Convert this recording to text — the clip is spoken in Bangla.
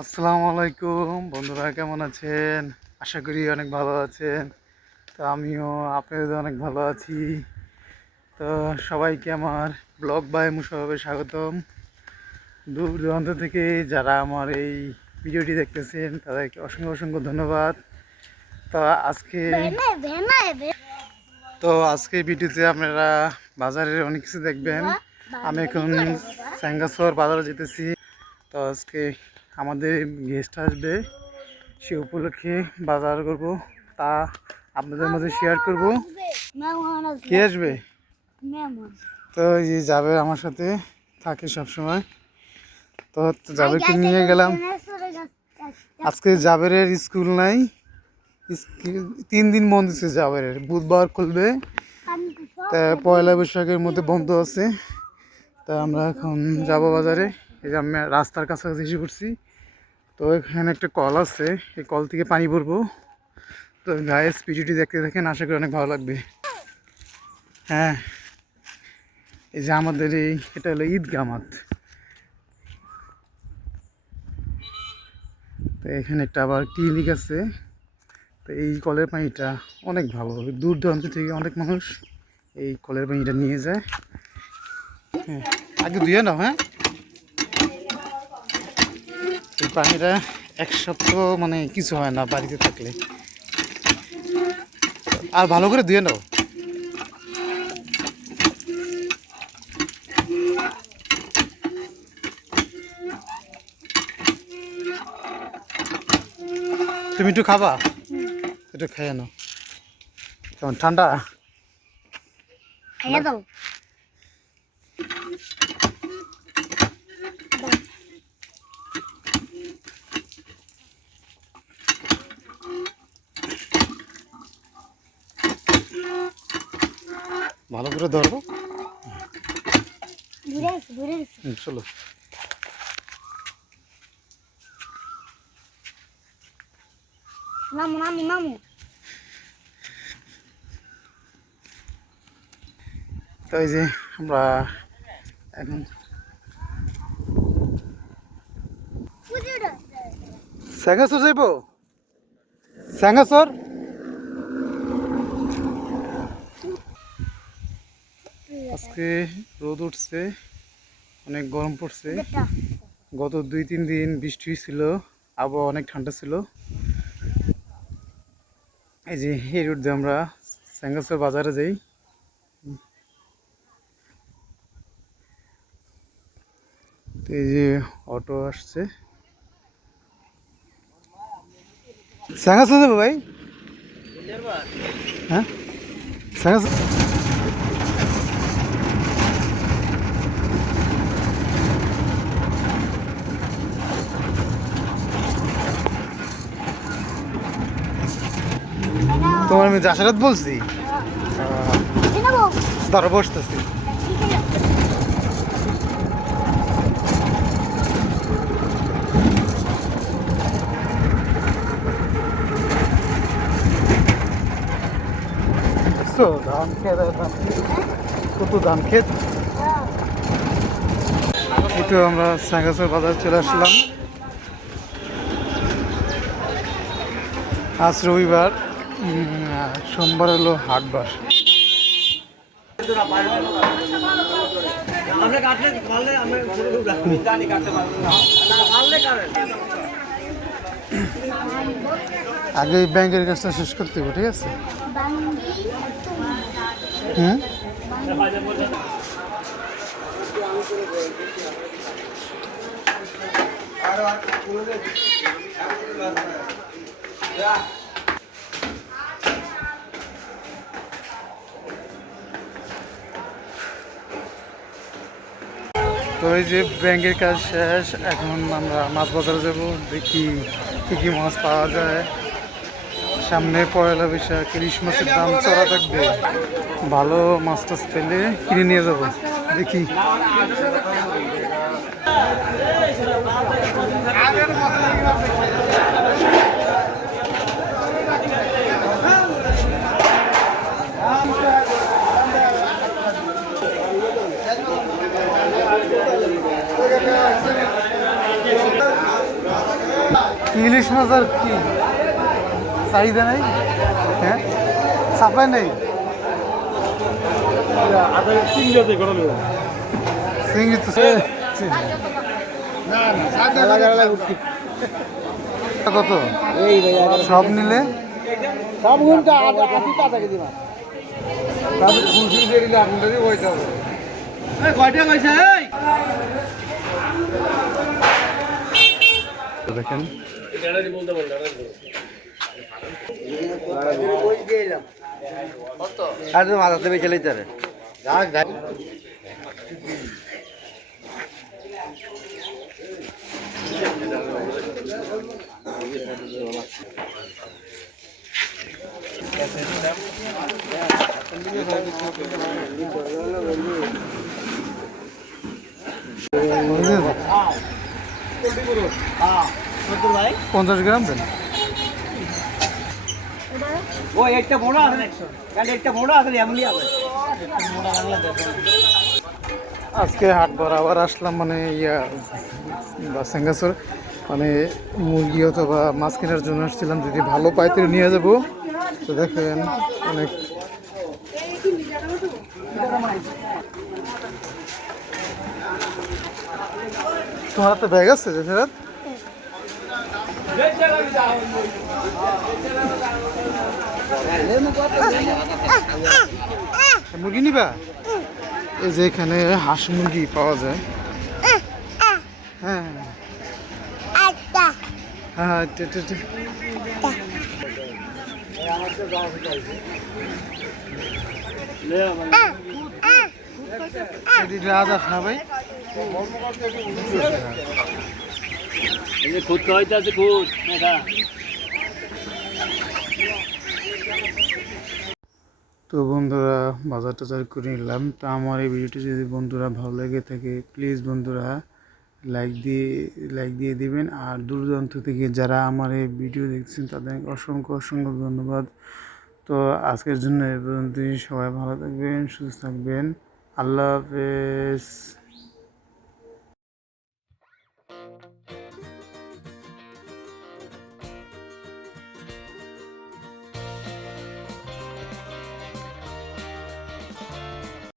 আসসালামু আলাইকুম বন্ধুরা, কেমন আছেন? আশা করি অনেক ভালো আছেন। তো আমিও আপনাদের অনেক ভালো আছি। তো সবাইকে আমার ব্লগ বাই মুসাভাবে স্বাগতম। দূর দূরান্ত থেকে যারা আমার এই ভিডিওটি দেখতেছেন তাদেরকে অসংখ্য অসংখ্য ধন্যবাদ। তো আজকে ভিডিওতে আপনারা বাজারের অনেক কিছু দেখবেন। আমি এখন স্যাঙ্গাসর বাজারে যেতেছি। তো আজকে আমাদের গেস্ট আসবে, সে উপলক্ষে বাজার করব, তা আপনাদের মাঝে শেয়ার করব। কে আসবে? তো এই যে যাবে আমার সাথে থাকে সব সময়। তো জাবেরকে নিয়ে গেলাম। আজকে জাবেরের স্কুল নাই, 3 দিন বন্ধ আছে জাবেরের। বুধবার খুলবে, তা পয়লা বৈশাখের মধ্যে বন্ধ আছে। তা আমরা এখন যাব বাজারে। এই যে আমি রাস্তার কাছাকাছি এসে পড়ছি। তো এখানে একটা কল আছে, এই কল থেকে পানি ভরবো। তো গায়ের ভিডিওটি দেখতে থাকেন, আশা করি অনেক ভালো লাগবে। হ্যাঁ, এই যে আমাদের এটা হলো ঈদগাহ মাঠ। তো এখানে একটা আবার ক্লিনিক আছে। তো এই কলের পানিটা অনেক ভালো, দূর দূরান্ত থেকে অনেক মানুষ এই কলের পানিটা নিয়ে যায়। হ্যাঁ, আগে ধুয়ে নাও। হ্যাঁ, এই পানিটা এক সপ্তাহ মানে কিছু হয় না বাড়িতে থাকলে। আর ভালো করে ধুয়ে নাও। তুমি একটু খাবা? একটু খাইয়ে নাও। কেমন ঠান্ডা? খাইয়ে দাও। ভালো করে ধরবো। চলো। মামু মামু মামু তো এই যে আমরা এখন স্যাঙ্গাসর যাইব। স্যাঙ্গাসর আজকে রোদ উঠছে, অনেক গরম পড়ছে। গত 2-3 দিন বৃষ্টি ছিল, আবহাওয়া অনেক ঠান্ডা ছিল। এই যে এই রোড দিয়ে আমরা স্যাঙ্গাসর বাজারে যাই। তো এই যে অটো আসছে। স্যাঙ্গাসর যাবো ভাই? হ্যাঁ, স্যাঙ্গাসর। তোমার আমি জাসারাত বলছি, ধরো বসতেছি। ধান খেত, কত ধান খেত। একটু আমরা স্যাঙ্গাসর বাজার চলে আসলাম। আজ রবিবার, সোমবার হলো হাটবার। আগে ব্যাংকের কাজটা শেষ করতে হবে, ঠিক আছে? হুম, তো এই যে ব্যাংকের কাজ শেষ, এখন আমরা মাছ বাজারে যাব, দেখি কী কী মাছ পাওয়া যায়। সামনে পয়লা বৈশাখ, ইলিশ মাছের দাম চড়া থাকবে। ভালো মাছ টাছ পেলে কিনে নিয়ে যাব, দেখি। ইলিশ মাছ আর কি চাহিদা নেই, হ্যাঁ সাপ্লাই নেই। চিংড়ি তো কত সব নিলে? সব ঘন্টা 80 টাকা কেজি মাছ। তারপর খুশি দিয়ে দিলে আপনাদেরই বইতে হবে। কয়টা কইছে? দেখেন আর মাথাতে বেঁচে লইতে রে। ভাই 50 গ্রাম দেন। ও একটা বড় আছে, কারণ একটা বড় আছে এমনই আছে। আজকে হাট বরাবর আসলাম, মানে বা সেঙ্গাসর, মানে মুরগি অথবা মাছ কেনার জন্য আসছিলাম। যদি ভালো পাই তো নিয়ে যাবো। তো দেখেন অনেক তোমার হাতে ব্যাগ আছে যে ফেরত মুরগি নিবা? এই যে এখানে হাঁস মুরগি পাওয়া যায়। হ্যাঁ হ্যাঁ রাজা খা ভাই খুদ খাওয়াইতে আছে খুদ দেখা। তো বন্ধুরা বাজার টাজার করে নিলাম। তো আমার এই ভিডিওটি যদি বন্ধুরা ভালো লেগে থাকে প্লিজ বন্ধুরা লাইক দিয়ে দিবেন। আর দূর দূরান্ত থেকে যারা আমার এই ভিডিও দেখছেন তাদের অসংখ্য অসংখ্য ধন্যবাদ। তো আজকের জন্য এই পর্যন্তই। সবাই ভালো থাকবেন, সুস্থ থাকবেন। আল্লাহ হাফেজ।